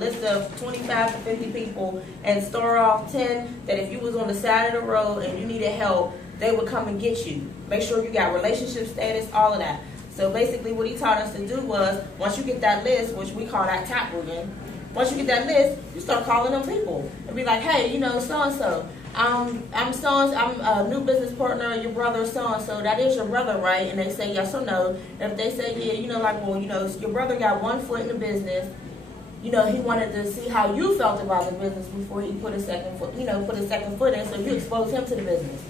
list of 25 to 50 people and store off 10 that if you was on the side of the road and you needed help, they would come and get you. Make sure you got relationship status, all of that. So basically what he taught us to do was, once you get that list, which we call that tap routing, once you get that list, you start calling them people and be like, hey, you know, so-and-so. I'm a new business partner of your brother so-and-so. That is your brother, right? And they say yes or no. And if they say yeah, you know, like, well, you know, your brother got 1 foot in the business. You know, he wanted to see how you felt about the business before he put a second foot, you know, put a second foot in, so you expose him to the business.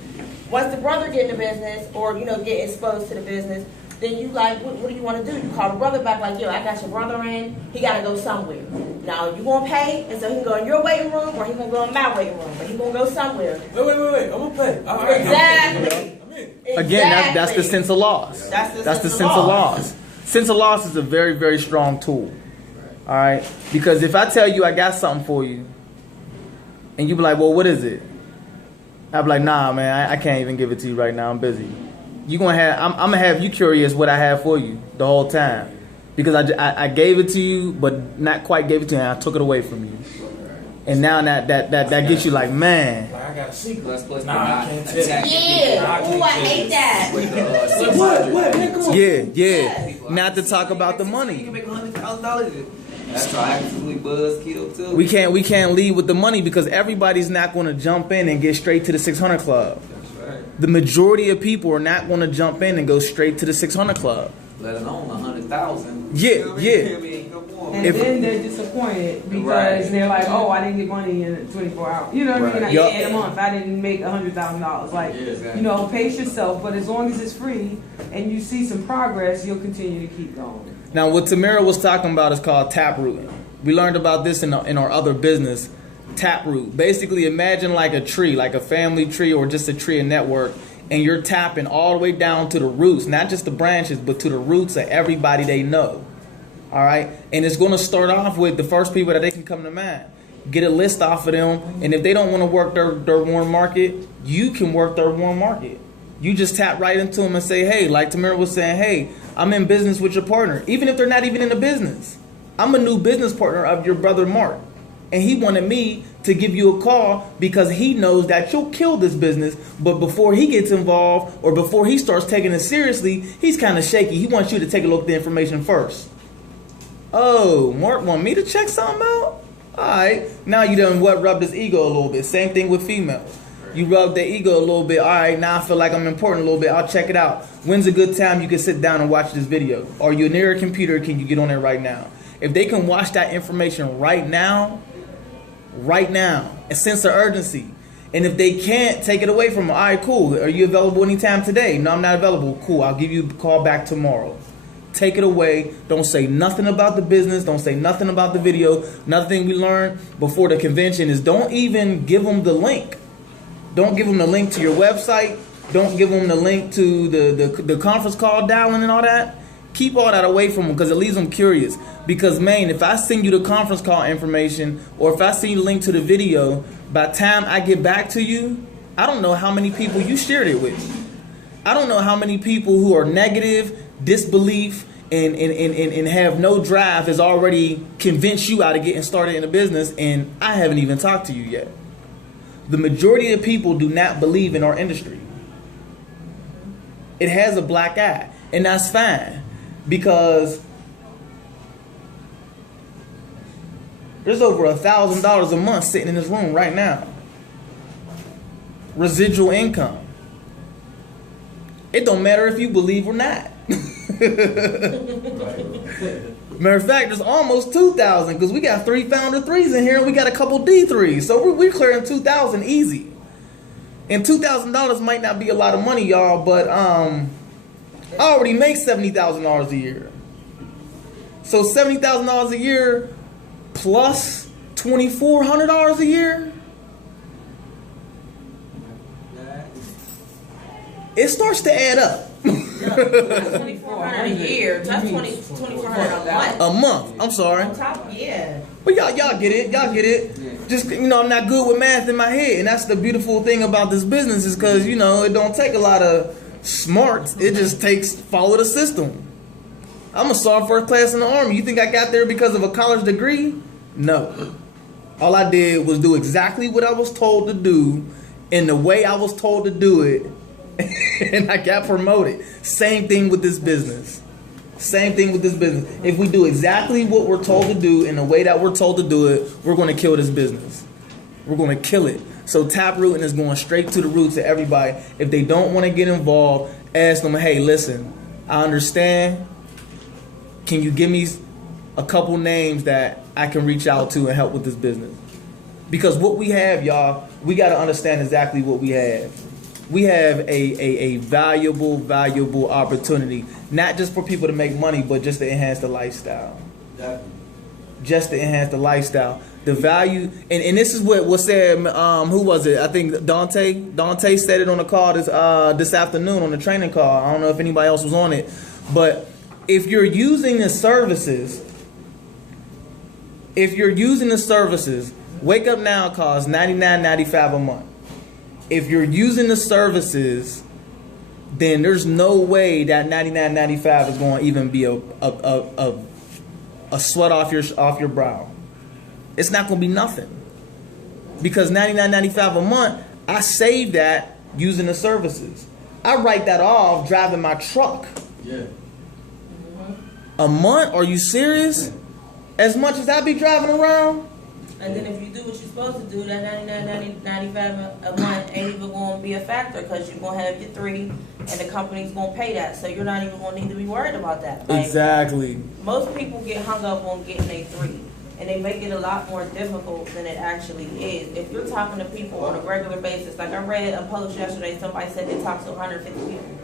Once the brother get in the business, or, you know, get exposed to the business, then you like, what do you want to do? You call the brother back like, yo, I got your brother in, he got to go somewhere. Now, you going to pay, and so he can go in your waiting room, or he going to go in my waiting room, but he going to go somewhere. Wait, I'm going to pay. All right. Exactly. Again, that's the sense of loss. That's the sense of loss. Sense of loss is a very, very strong tool. All right? Because if I tell you I got something for you, and you be like, well, what is it? I'll be like, nah, man, I can't even give it to you right now. I'm busy. I'm gonna have you curious what I have for you the whole time, because I gave it to you, but not quite gave it to you, and I took it away from you. And now that gets you like, man. Like, I got a secret. Nah, I can't tell you. Yeah. Oh, I hate that. What? Man, come on. Yeah. Not to talk about the You money. can make $100,000. That's why I absolutely buzzkill too. We can't lead with the money, because everybody's not going to jump in and get straight to the 600 club. That's right. The majority of people are not going to jump in and go straight to the 600 club. Let alone 100,000. Yeah. And If- then they're disappointed because Right. they're like, oh, I didn't get money in 24 hours. You know what I mean? Right. Like, in a month, I didn't make $100,000. Like, Yeah, exactly. you know, pace yourself. But as long as it's free and you see some progress, you'll continue to keep going. Now, what Tamara was talking about is called taprooting. We learned about this in our other business, taproot. Basically, imagine like a tree, like a family tree or just a tree and network, and you're tapping all the way down to the roots, not just the branches, but to the roots of everybody they know. All right? And it's going to start off with the first people that they can come to mind. Get a list off of them, and if they don't want to work their warm market, you can work their warm market. You just tap right into them and say, hey, like Tamara was saying, hey, I'm in business with your partner, even if they're not even in the business. I'm a new business partner of your brother Mark, and he wanted me to give you a call because he knows that you'll kill this business, but before he gets involved or before he starts taking it seriously, he's kind of shaky. He wants you to take a look at the information first. Oh, Mark want me to check something out? All right, now you done rubbed his ego a little bit. Same thing with females. You rub their ego a little bit. All right, now I feel like I'm important a little bit. I'll check it out. When's a good time you can sit down and watch this video? Are you near a computer? Can you get on there right now? If they can watch that information right now, a sense of urgency. And if they can't, take it away from them. All right, cool. Are you available anytime today? No, I'm not available. Cool, I'll give you a call back tomorrow. Take it away. Don't say nothing about the business. Don't say nothing about the video. Another thing we learned before the convention is don't even give them the link. Don't give them the link to your website. Don't give them the link to the conference call dialing and all that. Keep all that away from them because it leaves them curious. Because, man, if I send you the conference call information or if I send you the link to the video, by the time I get back to you, I don't know how many people you shared it with. I don't know how many people who are negative, disbelief, and have no drive has already convinced you out of getting started in a business, and I haven't even talked to you yet. The majority of people do not believe in our industry. It has a black eye, and that's fine. Because there's over $1,000 a month sitting in this room right now. Residual income. It don't matter if you believe or not. Matter of fact, there's almost 2,000 because we got 3 founder 3s in here and we got a couple D3s. So we're clearing 2,000 easy. And $2,000 might not be a lot of money, y'all, but I already make $70,000 a year. So $70,000 a year plus $2,400 a year, it starts to add up. $2,400 a year. That's $2,400 a month. I'm sorry. On top, yeah. But y'all get it. Y'all get it. Just, I'm not good with math in my head, and that's the beautiful thing about this business is because it don't take a lot of smarts. It just takes follow the system. I'm a sergeant first class in the Army. You think I got there because of a college degree? No. All I did was do exactly what I was told to do in the way I was told to do it, and I got promoted. Same thing with this business. Same thing with this business. If we do exactly what we're told to do in the way that we're told to do it, we're going to kill this business. We're going to kill it. So Taprooting is going straight to the roots of everybody. If they don't want to get involved, ask them, hey, listen, I understand. Can you give me a couple names that I can reach out to and help with this business? Because what we have, y'all, we got to understand exactly what we have. We have a valuable opportunity, not just for people to make money, but just to enhance the lifestyle. Definitely. Just to enhance the lifestyle. The value, and this is what said, who was it? I think Dante said it on the call this afternoon on the training call. I don't know if anybody else was on it. But if you're using the services, Wake Up Now costs $99.95 a month. If you're using the services, then there's no way that $99.95 is going to even be a sweat off your brow. It's not going to be nothing. Because $99.95 a month, I save that using the services. I write that off driving my truck. Yeah. A month? Are you serious? As much as I be driving around? And then if you do what you're supposed to do, that $99.95 a month ain't even going to be a factor because you're going to have your 3 and the company's going to pay that. So you're not even going to need to be worried about that. Like, Exactly. most people get hung up on getting their 3 and they make it a lot more difficult than it actually is. If you're talking to people on a regular basis, like I read a post yesterday, somebody said they talked to 150 people.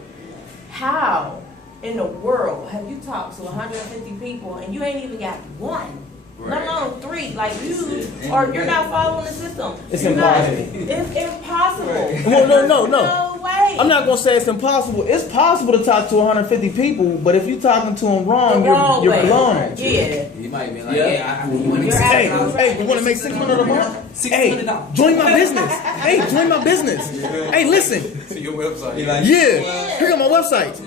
How in the world have you talked to 150 people and you ain't even got 1? Let alone 3. Like you're not following the system. It's You're impossible. It's impossible. Well, no. No way. I'm not going to say it's impossible. It's possible to talk to 150 people, but if you're talking to them wrong, The wrong you're way. blowing it. Yeah. You might be like, Yeah. you want to You're Hey, absolutely you want to make $600 a month? Hey, $600. join my business. Hey, join my business. Hey, listen. To your website. Yeah, here on my website.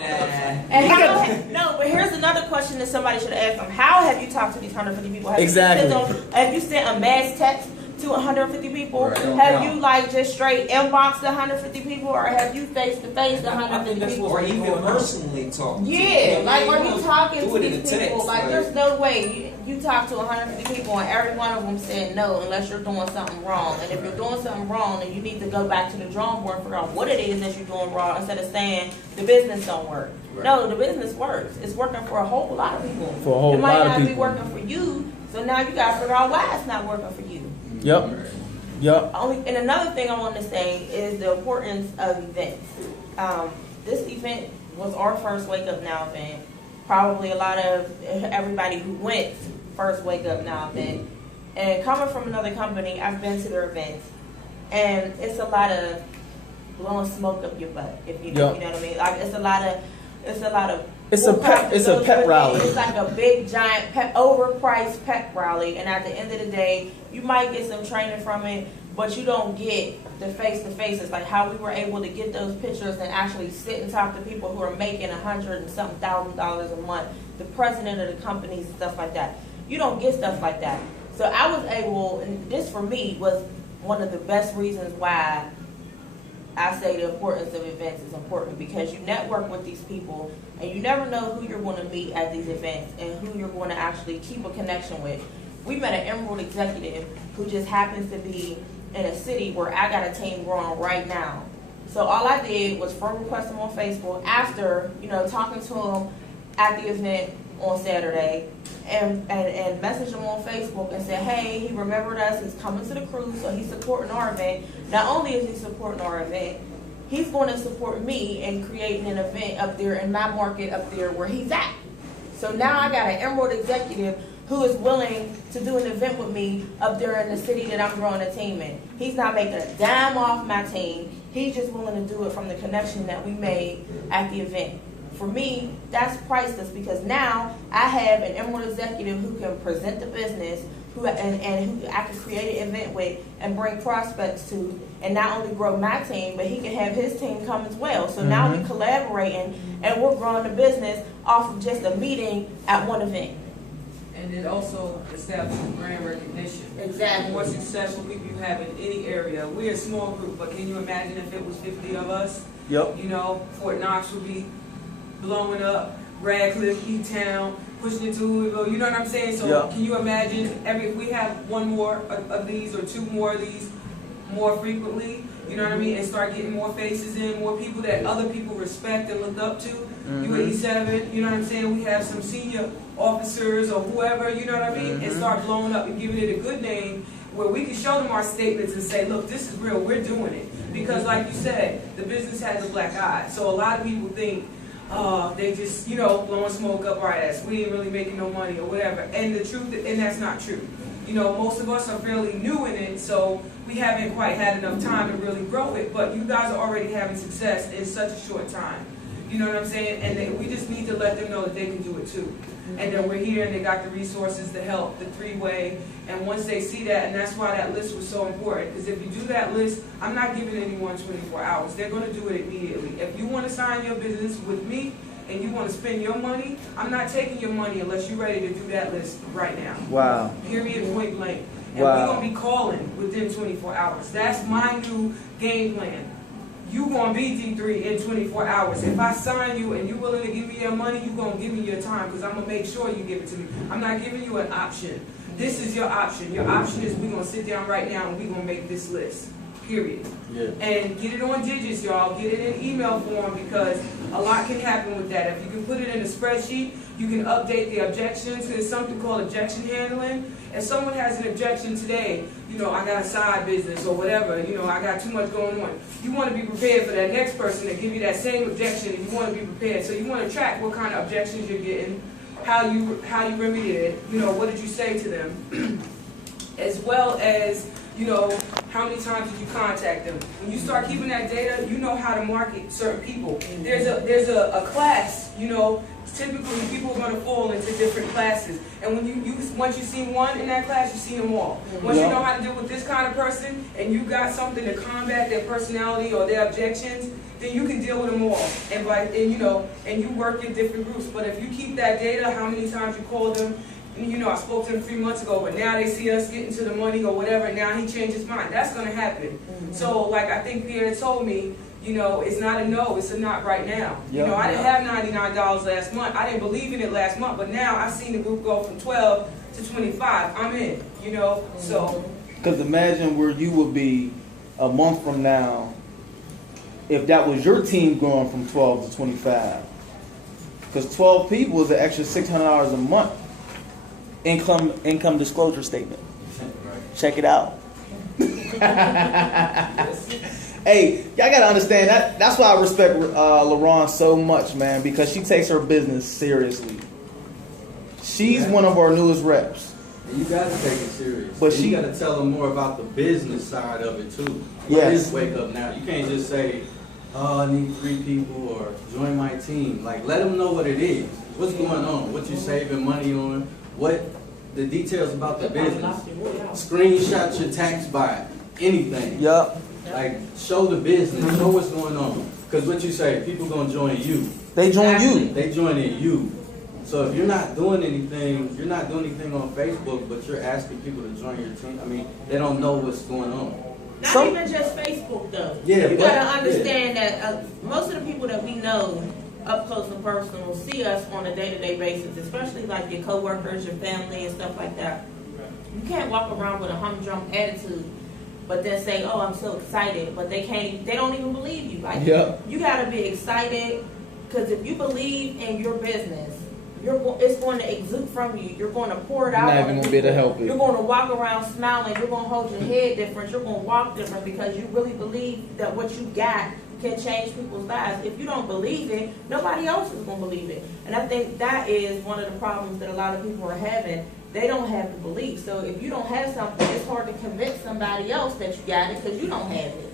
And but here's another question that somebody should have asked them. How have you talked to these 150 people? Have Exactly. Have you sent a mass text to 150 people? Right. Have you like just straight inboxed 150 people, or have you face to face 150 people? Or even personally talk. Yeah, like are you talking Do to it in these a people? text, Like like- there's no way you talk to 150 people and every one of them said no unless you're doing something wrong. And if you're doing something wrong, then you need to go back to the drawing board and figure out what it is that you're doing wrong instead of saying the business don't work. Right. No, the business works. It's working for a whole lot of people. For a whole it might lot of not be people. working for you, so now you gotta figure out why it's not working for you. Yep. And another thing I want to say is the importance of events. This event was our first Wake Up Now event. Probably a lot of everybody who went first Wake Up Now event. And coming from another company, I've been to their events, and it's a lot of blowing smoke up your butt. If you, Yep. you know what I mean, like it's a lot of. It's a pep rally. It's like a big giant overpriced pep rally, and at the end of the day, you might get some training from it, but you don't get the face-to-faces, like how we were able to get those pictures and actually sit and talk to people who are making $100,000 and something a month, the president of the companies and stuff like that. You don't get stuff like that. So I was able, and this for me was one of the best reasons why I say the importance of events is important, because you network with these people and you never know who you're going to meet at these events and who you're going to actually keep a connection with. We met an Emerald executive who just happens to be in a city where I got a team growing right now. So all I did was friend request him on Facebook after, talking to him at the event on Saturday and message him on Facebook and said, hey, he remembered us, he's coming to the cruise, so he's supporting our event. Not only is he supporting our event, he's going to support me in creating an event up there in my market up there where he's at. So now I got an Emerald executive who is willing to do an event with me up there in the city that I'm growing a team in. He's not making a dime off my team. He's just willing to do it from the connection that we made at the event. For me, that's priceless, because now I have an Emerald executive who can present the business, who I can create an event with and bring prospects to, and not only grow my team, but he can have his team come as well. So now we're collaborating and we're growing the business off of just a meeting at one event. And it also establishes brand recognition. Exactly. more successful people you have in any area. We're a small group, but can you imagine if it was 50 of us? Yep. You know, Fort Knox would be blowing up, Radcliffe, E-Town, pushing it to Louisville, you know what I'm saying? So Yeah. can you imagine if we have one more of these or two more of these more frequently, you know what I mean, and start getting more faces in, more people that other people respect and look up to. You at E7, you know what I'm saying? We have some senior officers or whoever, you know what I mean, and start blowing up and giving it a good name where we can show them our statements and say, look, this is real, we're doing it. Because like you said, the business has a black eye. So a lot of people think, they just, you know, blowing smoke up our ass. We ain't really making no money or whatever. And the truth, and that's not true. You know, most of us are fairly new in it, so we haven't quite had enough time to really grow it. But you guys are already having success in such a short time. You know what I'm saying? And we just need to let them know that they can do it too. And then we're here and they got the resources to help, the three-way. And once they see that, and that's why that list was so important. Because if you do that list, I'm not giving anyone 24 hours. They're going to do it immediately. If you want to sign your business with me and you want to spend your money, I'm not taking your money unless you're ready to do that list right now. Wow. Period, point blank. And Wow. we're going to be calling within 24 hours. That's my new game plan. You gonna be D3 in 24 hours. If I sign you and you willing to give me your money, you gonna give me your time because I'm gonna make sure you give it to me. I'm not giving you an option. This is your option. Your option is we gonna sit down right now and we gonna make this list. Period. Yeah. And get it on digits, y'all. Get it in email form because a lot can happen with that. If you can put it in a spreadsheet, you can update the objections. There's something called objection handling. If someone has an objection today, you know, I got a side business or whatever, you know, I got too much going on. You want to be prepared for that next person to give you that same objection, and you want to be prepared. So you want to track what kind of objections you're getting, how you remedied it, you know, what did you say to them, as well as, you know, how many times did you contact them. When you start keeping that data, you know how to market certain people. There's a class, you know, typically people are going to fall into different classes. And when once you see one in that class, you see them all. Once you know how to deal with this kind of person and you got something to combat their personality or their objections, then you can deal with them all. And you work in different groups. But if you keep that data, how many times you call them, you know, I spoke to them 3 months ago, but now they see us getting to the money or whatever, and now he changed his mind. That's going to happen. So, like I think Pierre told me, you know, it's not a no, it's a not right now. You know, I didn't have $99 last month. I didn't believe in it last month, but now I've seen the group go from 12 to 25. I'm in, you know, so. Because imagine where you would be a month from now if that was your team growing from 12 to 25. Because 12 people is an extra $600 a month income disclosure statement. Check it out. Hey, y'all gotta understand that's why I respect LaRon so much, man, because she takes her business seriously. She's one of our newest reps. And you gotta take it serious. But and you gotta tell them more about the business side of it too. Yes. What is Wake Up Now? You can't just say, oh, I need 3 people or join my team. Like, let them know what it is. What's going on? What you saving money on? What the details about the business. Screenshot your tax by anything. Yup. Like, show the business, show what's going on. Because what you say, people gonna join you. They join you. They joining you. So if you're not doing anything on Facebook, but you're asking people to join your team, I mean, they don't know what's going on. Not even just Facebook though. Yeah, you but- gotta understand that most of the people that we know up close and personal see us on a day-to-day basis, especially like your coworkers, your family, and stuff like that. You can't walk around with a humdrum attitude, but then say, "Oh, I'm so excited," but they don't even believe you. Like, you gotta be excited, because if you believe in your business, it's going to exude from you. You're going to pour it out. You're not even going to be able to help it. You're going to walk around smiling. You're going to hold your head different. You're going to walk different because you really believe that what you got can change people's lives. If you don't believe it, nobody else is going to believe it. And I think that is one of the problems that a lot of people are having. They don't have the belief. So if you don't have something, it's hard to convince somebody else that you got it because you don't have it.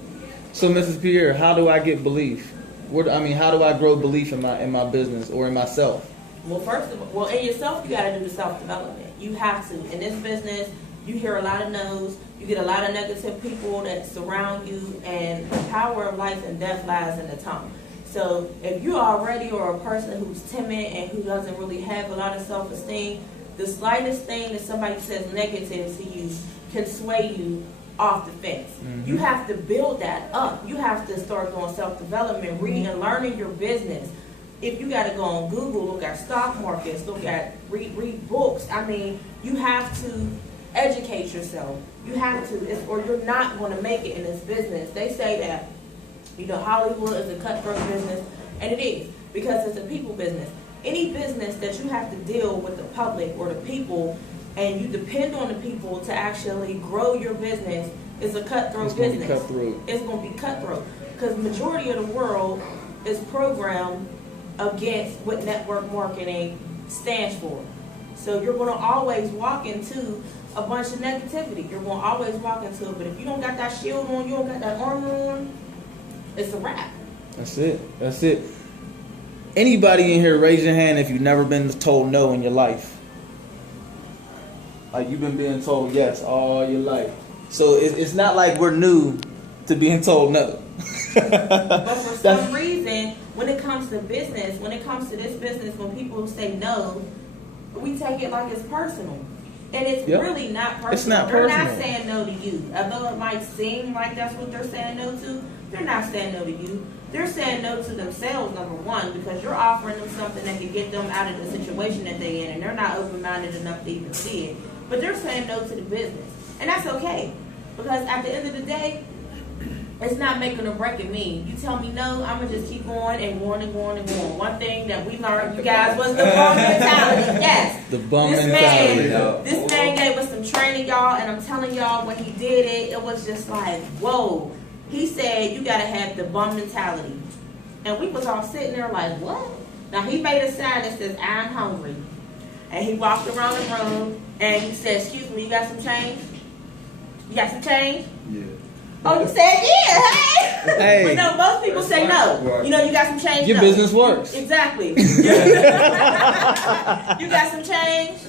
So, Mrs. Pierre, how do I get belief? How do I grow belief in my business or in myself? Well, first of all, in yourself, you got to do the self-development. You have to. In this business, you hear a lot of no's. You get a lot of negative people that surround you, and the power of life and death lies in the tongue. So if you already are a person who's timid and who doesn't really have a lot of self-esteem, The slightest thing that somebody says negative to you can sway you off the fence. You have to build that up. You have to start doing self-development, reading and learning your business. If you got to go on Google, look at stock markets, read books. I mean, you have to educate yourself. You have to, or you're not going to make it in this business. They say that, you know, Hollywood is a cutthroat business, and it is, because it's a people business. Any business that you have to deal with the public or the people, and you depend on the people to actually grow your business, is a cutthroat business. It's going to be cutthroat. Because majority of the world is programmed against what network marketing stands for. So you're going to always walk into a bunch of negativity. You're going to always walk into it. But if you don't got that shield on, you don't got that armor on, it's a wrap. That's it. That's it. Anybody in here, raise your hand if you've never been told no in your life. Like you've been being told yes all your life. So it's not like we're new to being told no. But for some reason, when it comes to business, when it comes to this business, when people say no, we take it like it's personal. And it's really not personal. It's not they're personal. not saying no to you. Although it might seem like that's what they're saying no to, they're not saying no to you. They're saying no to themselves, number one, because you're offering them something that can get them out of the situation that they're in, and they're not open-minded enough to even see it. But they're saying no to the business. And that's okay. Because at the end of the day, it's not making or breaking me. You tell me no, I'm going to just keep going and going and going and going. One thing that we learned, you guys, was the bum mentality. Yes. The bum This mentality. man, this man gave us some training, y'all, and I'm telling y'all, when he did it, it was just like, whoa. He said, you got to have the bum mentality. And we was all sitting there like, what? Now, he made a sign that says, I'm hungry. And he walked around the room, and he said, excuse me, you got some change? You got some change? Yeah. Oh, you said yeah, hey! Hey. But no, most people say no. You know, you got some change? Your No. business works. Exactly. You got some change?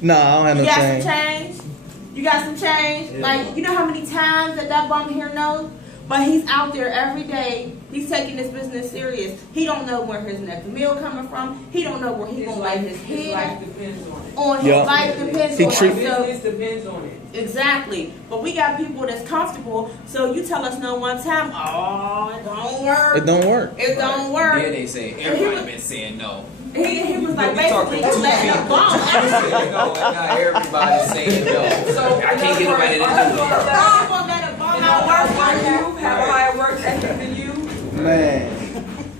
No, I don't have You no got change. some change? You got some change? Yeah. Like, you know how many times that bum here knows? But he's out there every day. He's taking this business serious. He don't know where his next meal coming from. He don't know where he's going to lay his His life head. depends on it. On his Yeah. life depends He on treat- it. So, Business depends on it. exactly. But we got people that's comfortable. So you tell us no one time, oh, it don't work. It don't work. It don't work. Then they say everybody been saying no. He was like, We talking basically, two letting a people. bomb. You say no, and now everybody's saying no. So I can't get nobody to do it. I'm gonna let a bomb out work for you. have a higher work ethic than you. Man.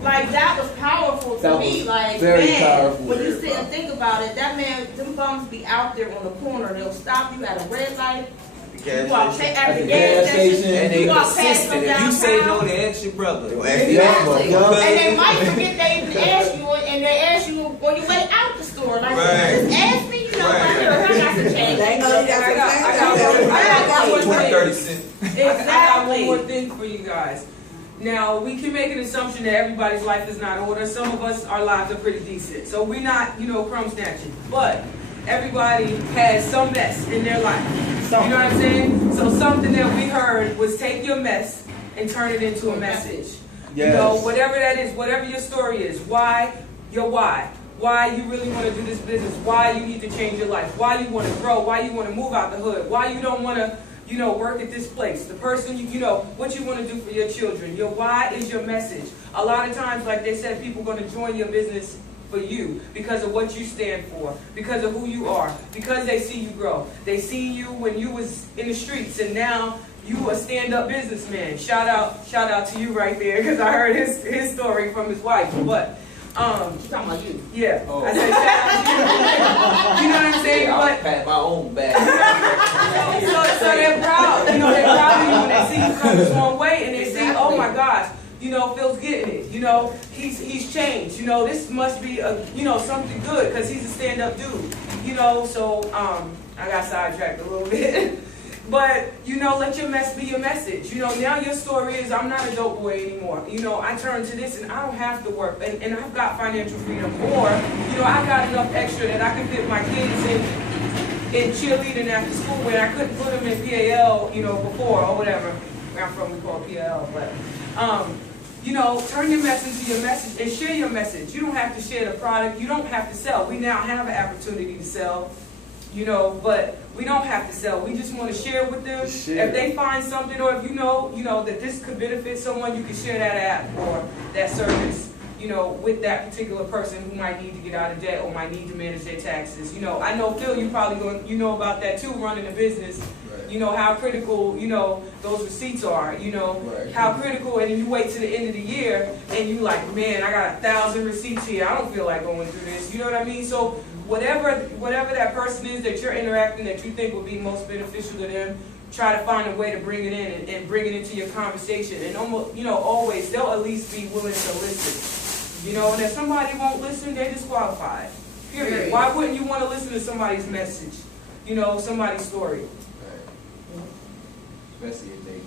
Like, that was powerful to That me. was Like, very man, powerful. when you sit and think about it, that man, them bums be out there on the corner. They'll stop you at a red light. You walk at the gas station. And they You walk past persistent. them If you say no, downtown. they ask your brother. Exactly. Yeah. And they might forget they even ask you, and they ask you on your way out the store. Like, Right. just ask me, you know, Right. right here, I got some change. I got one more thing. 30 cents. I got one Exactly. more thing for you guys. Now, we can make an assumption that everybody's life is not in order. Some of us, our lives are pretty decent. So we're not, crumb snatching. But everybody has some mess in their life. You know what I'm saying? So something that we heard was take your mess and turn it into a message. You know, whatever that is, whatever your story is, why, your why you really want to do this business, why you need to change your life, why you want to grow, why you want to move out the hood, why you don't want to, work at this place, the person, what you want to do for your children. Your why is your message. A lot of times, like they said, people are going to join your business for you because of what you stand for, because of who you are, because they see you grow. They see you when you was in the streets, and now you a stand-up businessman. Shout out to you right there, because I heard his story from his wife. But She's talking about you. yeah, Oh. I said shout out to you. You know what I'm saying? I'll But pat my own back. so they're proud. They're proud of you when they see you come this long way, and they see, oh my gosh, Phil's getting it. He's changed. This must be something good because he's a stand-up dude. So I got sidetracked a little bit. But, let your mess be your message. Now your story is, I'm not a dope boy anymore. I turn to this and I don't have to work. And I've got financial freedom. Or, I got enough extra that I can fit my kids in cheerleading after school when I couldn't put them in PAL, before or whatever. Where I'm from, we call it PAL. But, turn your message to your message and share your message. You don't have to share the product. You don't have to sell. We now have an opportunity to sell, but we don't have to sell. We just want to share with them. Share. If they find something, or if you know that this could benefit someone, you can share that app or that service, with that particular person who might need to get out of debt or might need to manage their taxes. I know, Phil, you probably going, about that too, running a business. Right. How critical, those receipts are, Right. how critical, and then you wait to the end of the year and you like, man, I got 1,000 receipts here. I don't feel like going through this. You know what I mean? So whatever that person is that you're interacting that you think will be most beneficial to them, try to find a way to bring it in and bring it into your conversation. And almost, always, they'll at least be willing to listen. And if somebody won't listen, they're disqualified. Period. Why wouldn't you want to listen to somebody's message? Somebody's story. Right. Especially if they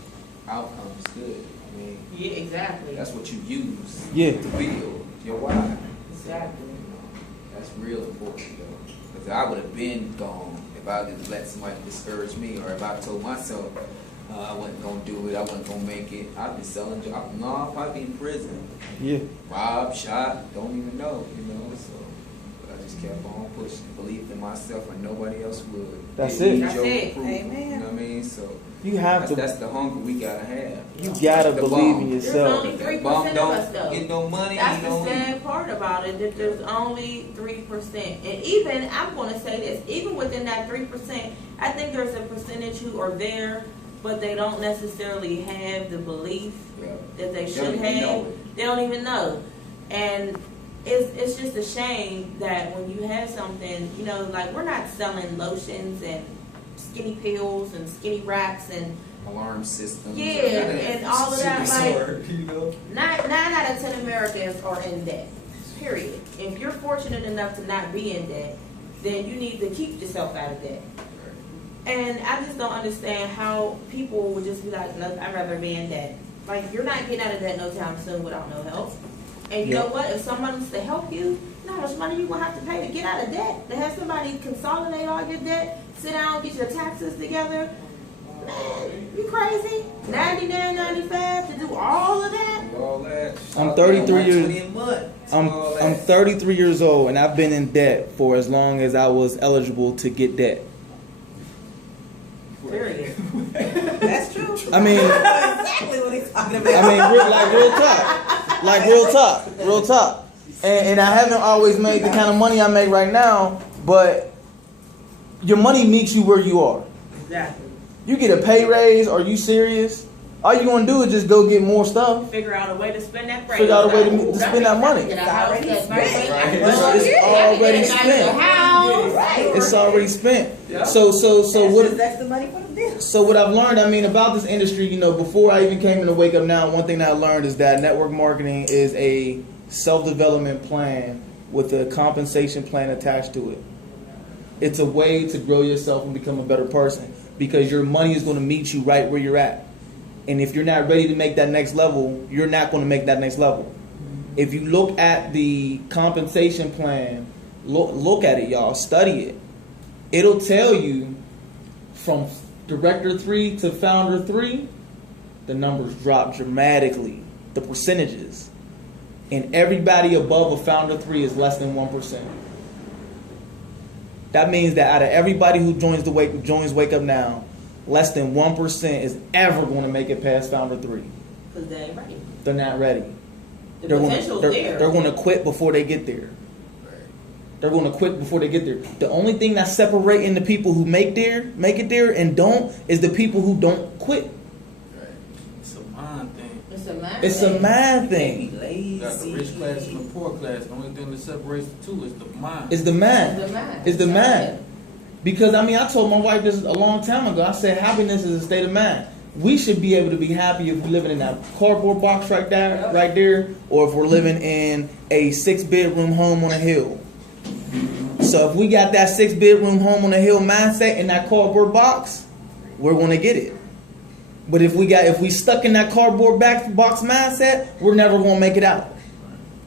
outcome's good. I mean, Yeah, exactly. that's what you use Yeah. to build your why. Exactly. That's real important though. Because I would have been gone if I didn't let somebody discourage me, or if I told myself I wasn't gonna do it, I wasn't gonna make it. I'd be selling jobs. No, I'd probably be in prison. Yeah. Robbed, shot, don't even know, so but I just kept on pushing, believed in myself and nobody else would. That's Give me it. That's your it. proof, Amen. You know what I mean? So You have that's to. the hunger we gotta have. You gotta The believe bomb. in There's yourself. only That 3% bomb of us, though. don't get no money, That's you the know. sad part about it, that there's only 3%. And even, I'm going to say this, even within that 3%, I think there's a percentage who are there, but they don't necessarily have the belief Yeah. that they They should don't even have. know it. They don't even know. And it's just a shame that when you have something, like we're not selling lotions and skinny pills and skinny wraps and Alarm systems. Yeah, and all of that, like- you know. 9 out of 10 Americans are in debt. Period. If you're fortunate enough to not be in debt, then you need to keep yourself out of debt. And I just don't understand how people would just be like, no, I'd rather be in debt. Like, you're not getting out of debt no time soon without no help. And you know what? If someone wants to help you, you know how much money you're going to have to pay to get out of debt? To have somebody consolidate all your debt, sit down, get your taxes together. Man, you crazy? 99, 95 to do all of that? All that. I'm 33 years- 120 a month. I'm All that. I'm 33 years old and I've been in debt for as long as I was eligible to get debt. Period. That's true. I mean, Exactly what he's talking about. real talk. And I haven't always made the kind of money I make right now, but your money meets you where you are. Exactly. You get a pay raise, are you serious? All you gonna do is just go get more stuff. Figure out a way to spend that raise. Figure out a way to spend that money. Get a house already that's spent. right. It's already spent. Right. It's already spent. Yeah. So That's what? just extra money for the bill. So what I've learned, about this industry, before I even came into Wake Up Now, one thing that I learned is that network marketing is a self-development plan with a compensation plan attached to it. It's a way to grow yourself and become a better person because your money is going to meet you right where you're at. And if you're not ready to make that next level, you're not going to make that next level. If you look at the compensation plan, look at it, y'all, study it. It'll tell you from Director 3 to Founder 3, the numbers drop dramatically, the percentages. And everybody above a Founder 3 is less than 1%. That means that out of everybody who joins Wake Up Now, less than 1% is ever going to make it past Founder 3. Because they ain't ready. They're not ready. The They're potential's there. going to quit before they get there. They're going to quit before they get there. The only thing that's separating the people who make it there and don't is the people who don't quit. It's a mind thing. It's a mind It's a thing. mind Be thing. You got the lazy. rich class and the poor class. The only thing that separates the two is the mind. It's the mind. It's the mind. It's the mind. Because I told my wife this a long time ago. I said happiness is a state of mind. We should be able to be happy if we're living in that cardboard box right there, or if we're living in a 6-bedroom home on a hill. So if we got that 6-bedroom home on a hill mindset in that cardboard box, we're gonna get it. But if we stuck in that cardboard box mindset, we're never gonna make it out.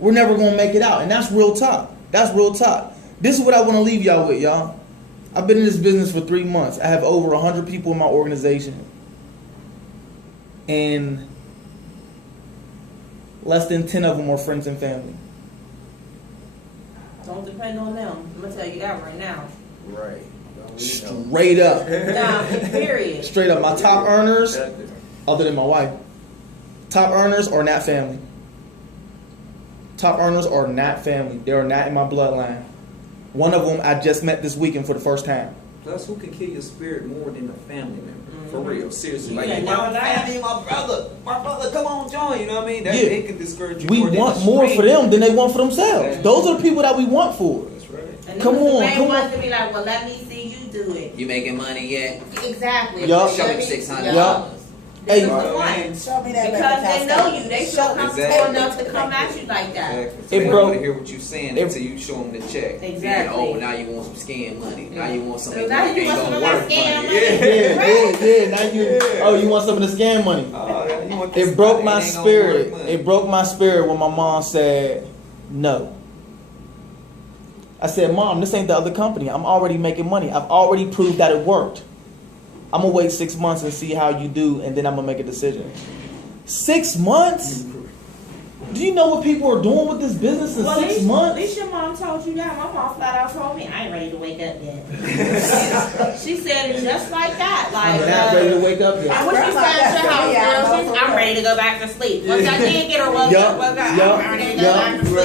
We're never gonna make it out, and that's real talk. That's real talk. This is what I want to leave y'all with, y'all. I've been in this business for 3 months. I have over 100 people in my organization. And less than 10 of them are friends and family. Don't depend on them. I'm gonna tell you that right now. Right. Straight up. Nah, period. Straight up. My top earners, other than my wife, top earners are not family. Top earners are not family. They are not in my bloodline. One of them I just met this weekend for the first time. Plus, who can kill your spirit more than a family member? For real, seriously. You Like, ain't my never lied. family, my brother, come on, join. You know what I mean? That Yeah. they can discourage you. We more than want a more for stranger. them than they want for themselves. Those are the people that we want for. That's right. And Come them was the on, main come ones on. to be like, well, let me see you do it. You making money yet? Exactly. Yup. Show me Let $600. Yup. This Hey, is the Right. one. Show me that Because they bank know account you. They statement. feel Show me. comfortable Exactly. enough to come at you like that. Exactly. So It they broke- want to hear what you're saying it- until you show them the check. Exactly. Then, oh, now you want some scam money. Now you want some So that now you ain't want gonna some of work that scam money. money. Yeah. Now you. Oh, you want some of the scam money? Oh, you want this It broke money, my it ain't gonna spirit. work money. It broke my spirit when my mom said no. I said, Mom, this ain't the other company. I'm already making money. I've already proved that it worked. I'm gonna wait 6 months and see how you do, and then I'm gonna make a decision. 6 months? Do you know what people are doing with this business in Well, 6 months? At least your mom told you that. My mom flat out told me, I ain't ready to wake up yet. She said it just like that. Like, I'm not ready to wake up I yet. wish you sat at your house, Yeah, girl. I know, for I'm real. ready to go back to sleep. Once I did get her woke Yup, up, I'm yup, ready to go yup. back to sleep.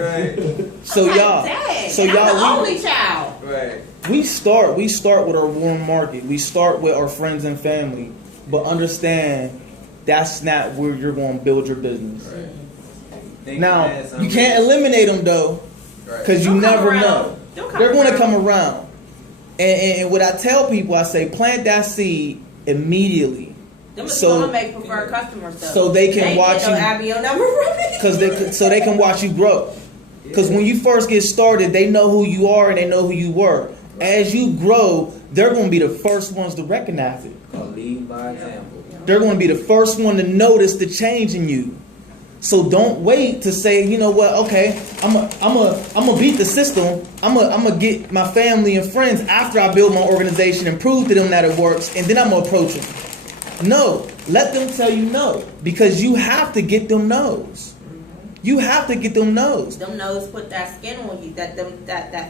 Right, So I'm like, y'all, dang, so and I'm the y'all, only child. right. we start with our warm market. We start with our friends and family, but understand that's not where you're going to build your business. Think Now, man, you can't eliminate them though, Right. because you They'll come never around. know. They'll come They're going to around. come around. And what I tell people, I say plant that seed immediately, Them is So- gonna make preferred customers though. so they can ain't watch get no you- Abiel number from me. so they can watch you grow. Because when you first get started, they know who you are and they know who you were. As you grow, they're going to be the first ones to recognize it. Lead by example. They're going to be the first one to notice the change in you. So don't wait to say, you know what? Okay, I'm a beat the system. I'm a get my family and friends after I build my organization and prove to them that it works, and then I'm gonna approach them. No, let them tell you no, because you have to get them no's. You have to get them no's. Them nose put that skin on you. That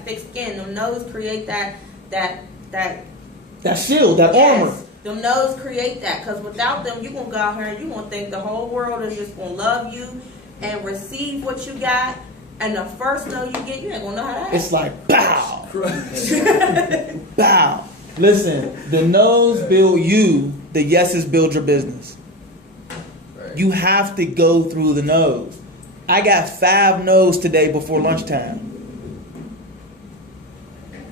thick skin. Them nose create that That shield, that armor. Yes. Them nose create that, because without them, you're going to go out here and you're going to think the whole world is just going to love you and receive what you got. And the first no you get, you ain't going to know how to act. It's like bow, bow. Listen, the no's build you. The yeses build your business. Right. You have to go through the no's. I got 5 no's today before lunchtime.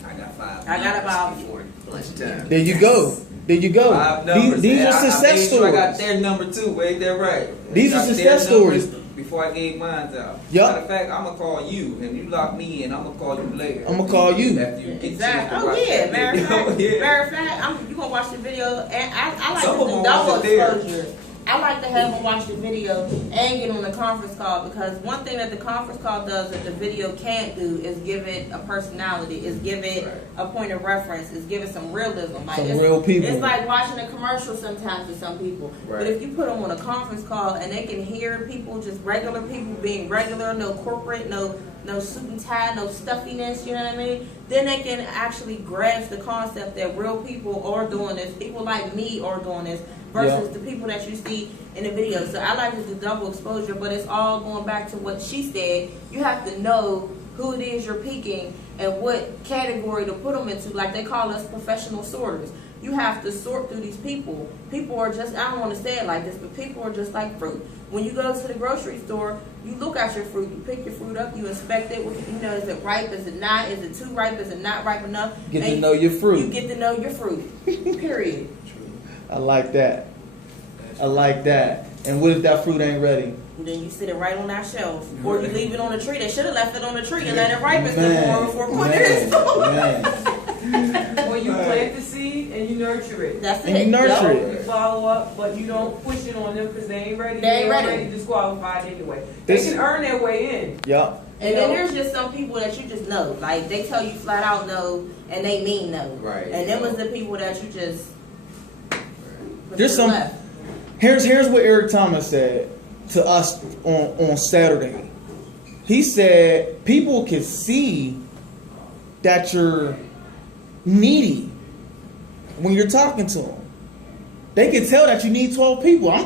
I got 5. I got numbers about- before lunchtime. There you go. There you go. 5 numbers. These And are I success made sure I got stories. their number too. Wait, they're right. These Got are their success numbers stories. Before I gave mine out. Yup. Matter of fact, I'm gonna call you, and you lock me in. I'm gonna call you later. I'm gonna call you. After you get Exactly. to Oh watch yeah. that Matter of video. fact, Yeah. matter of fact, you gonna watch the video, and I like Some to of do them double watch it there. exposure. I like to have them watch the video and get on the conference call, because one thing that the conference call does that the video can't do is give it a personality, is give it Right. a point of reference, is give it some realism. Like Some it's, real people. It's like watching a commercial sometimes for some people. Right. But if you put them on a conference call and they can hear people, just regular people being regular, no corporate, no suit and tie, no stuffiness, you know what I mean? Then they can actually grasp the concept that real people are doing this. People like me are doing this versus the people that you see in the video. So I like to do double exposure, but it's all going back to what she said. You have to know who it is you're picking and what category to put them into. Like they call us professional sorters. You have to sort through these people. People are just, I don't want to say it like this, but people are just like fruit. When you go to the grocery store, you look at your fruit, you pick your fruit up, you inspect it, you know, is it ripe, is it not, is it too ripe, is it not ripe enough? Get And to know your fruit. You get to know your fruit, period. I like that. I like that. And what if that fruit ain't ready? And then you sit it right on that shelf. Or you leave it on the tree. They should have left it on the tree and let it ripen some more before putting it in the store. man. When you plant the seed and you nurture it. That's And it. you nurture Yup. it. You follow up, but you don't push it on them because they ain't ready. They ain't ready. already disqualified anyway. This- They can earn their way in. Yup. And then there's just some people that you just know. Like, they tell you flat out no, and they mean no. Right. And them was the people that you just... put There's to the some- left. Here's what Eric Thomas said. to us on Saturday. He said people can see that you're needy when you're talking to them. They can tell that you need 12 people. I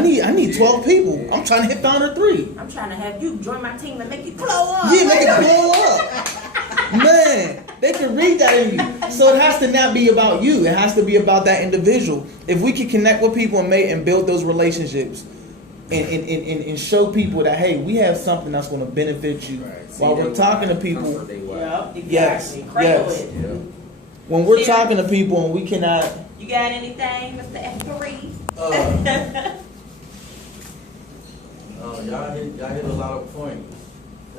need 12 people. I'm trying to hit down to 3. I'm trying to have you join my team and make it blow up. Yeah, make it blow up. Man, they can read that in you. So it has to not be about you. It has to be about that individual. If we can connect with people and build those relationships and show people that, hey, we have something that's going to benefit you while we're talking to people. Yep, exactly. Yes, Cradle yes. it. Yeah. When we're Yeah. talking to people and we cannot. You got anything, Mr. F3? Y'all hit a lot of points.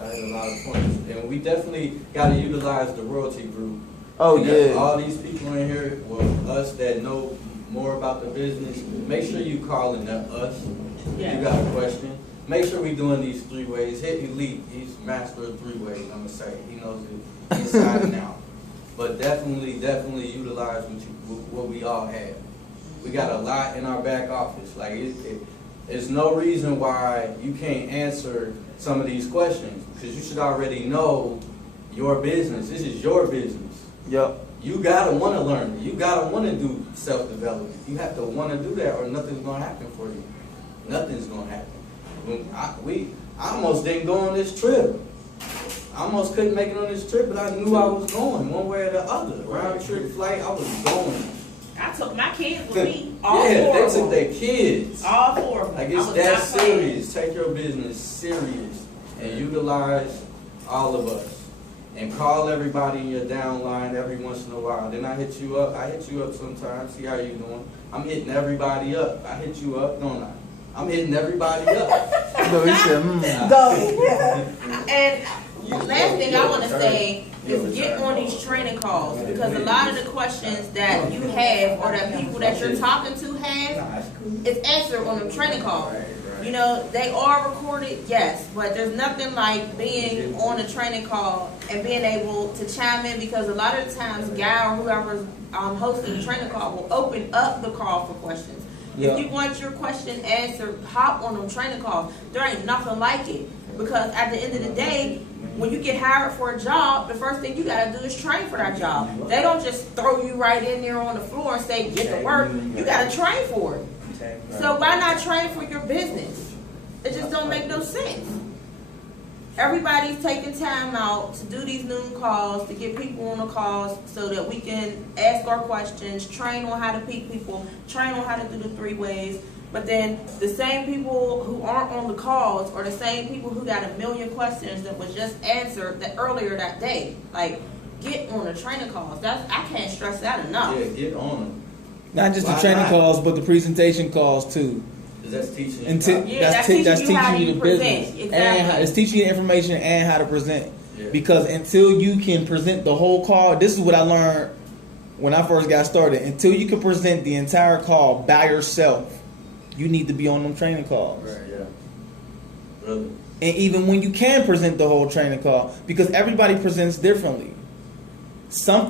And we definitely got to utilize the royalty group. Oh, And yeah. all these people in here, well, us that know more about the business, make sure you calling us. Yeah. You got a question. Make sure we doing these 3 ways. Hit Elite, he's master of 3 ways. I'm gonna say he knows it inside and out. But definitely utilize what we all have. We got a lot in our back office. Like there's no reason why you can't answer some of these questions because you should already know your business. This is your business. Yep. You gotta want to learn. You gotta want to do self-development. You have to want to do that, or nothing's gonna happen for you. Nothing's gonna happen. I almost didn't go on this trip. I almost couldn't make it on this trip, but I knew I was going one way or the other. Round trip flight, I was going. I took my kids with me. All Yeah, 4 they of took them. their kids. All 4 of them. Like I it's was that not playing. serious. Take your business serious and utilize all of us. And call everybody in your downline every once in a while. Then I hit you up. I hit you up sometimes. See how you doing. I'm hitting everybody up. I hit you up, don't I? I'm hitting everybody up. So he said, And last thing I want to say is get on these training calls because a lot of the questions that you have or that people that you're talking to have is answered on them training calls. You know, they are recorded, yes, but there's nothing like being on a training call and being able to chime in because a lot of the times Guy or whoever's hosting the training call will open up the call for questions. Yeah. If you want your question answered, hop on them training calls. There ain't nothing like it because at the end of the day, when you get hired for a job, the first thing you gotta do is train for that job. They don't just throw you right in there on the floor and say, get to work. You gotta train for it. So why not train for your business? It just don't make no sense. Everybody's taking time out to do these noon calls, to get people on the calls so that we can ask our questions, train on how to pick people, train on how to do the 3 ways. But then the same people who aren't on the calls are the same people who got a million questions that was just answered earlier that day. Like, get on the training calls. I can't stress that enough. Yeah, get on them. not just the Why training not? calls, but the presentation calls too. Because that's teaching you. And how- Yeah, that's teaching you how the you business present. and Exactly. it's teaching you information and how to present. Yeah. Because until you can present the whole call, this is what I learned when I first got started. Until you can present the entire call by yourself, you need to be on them training calls. Right, yeah. Brother. And even when you can present the whole training call, because everybody presents differently. Some